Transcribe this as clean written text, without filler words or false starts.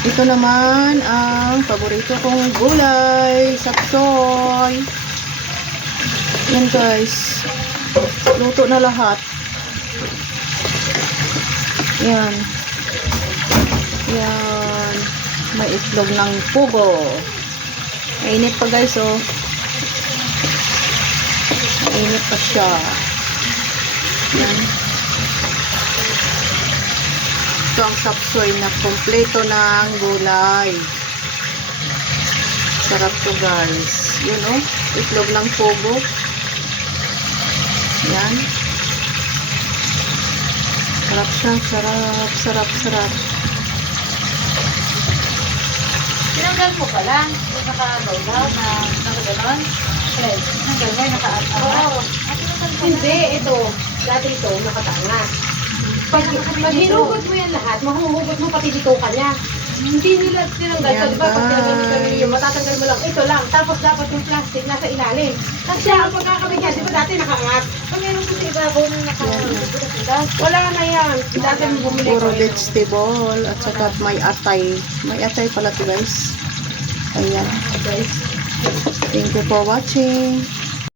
Ito naman ang paborito kong gulay, sapsoy. Yan guys. Luto na lahat. Yan. Yan. May itlog ng pugo. Mainit pa guys, oh. Mainit pa siya. Yan. Ito ang sapsoy na kompleto ng gulay. Sarap to guys. Yun, oh. Itlog ng pugo. Yan. Sarap siya. Sarap, sarap, sarap. Tinanggal mo pala. Yung nakagawgaw na nakaganon. Okay. Tinanggal mo yung nakaatawa. Oo. Hindi, ito. Dati ito, nakatanga. Pag hinugot mo yan lahat, mahuhugot mo pati dito ka niya. Hindi nila tinanggal. Ayan, So, diba, pag tinanggal mo guys. yung matatanggal mo lang, ito lang. Tapos dapat yung plastic nasa ilalim. Kasi siya, ang pagkakamit niya, di ba dati nakaangat? Pag meron ko sa ibabaw na nakaangat, wala na yan. Dati mo bumili Puro ko. vegetable at saka may atay. May atay pala to guys. Ayan. Guys. Thank you for watching.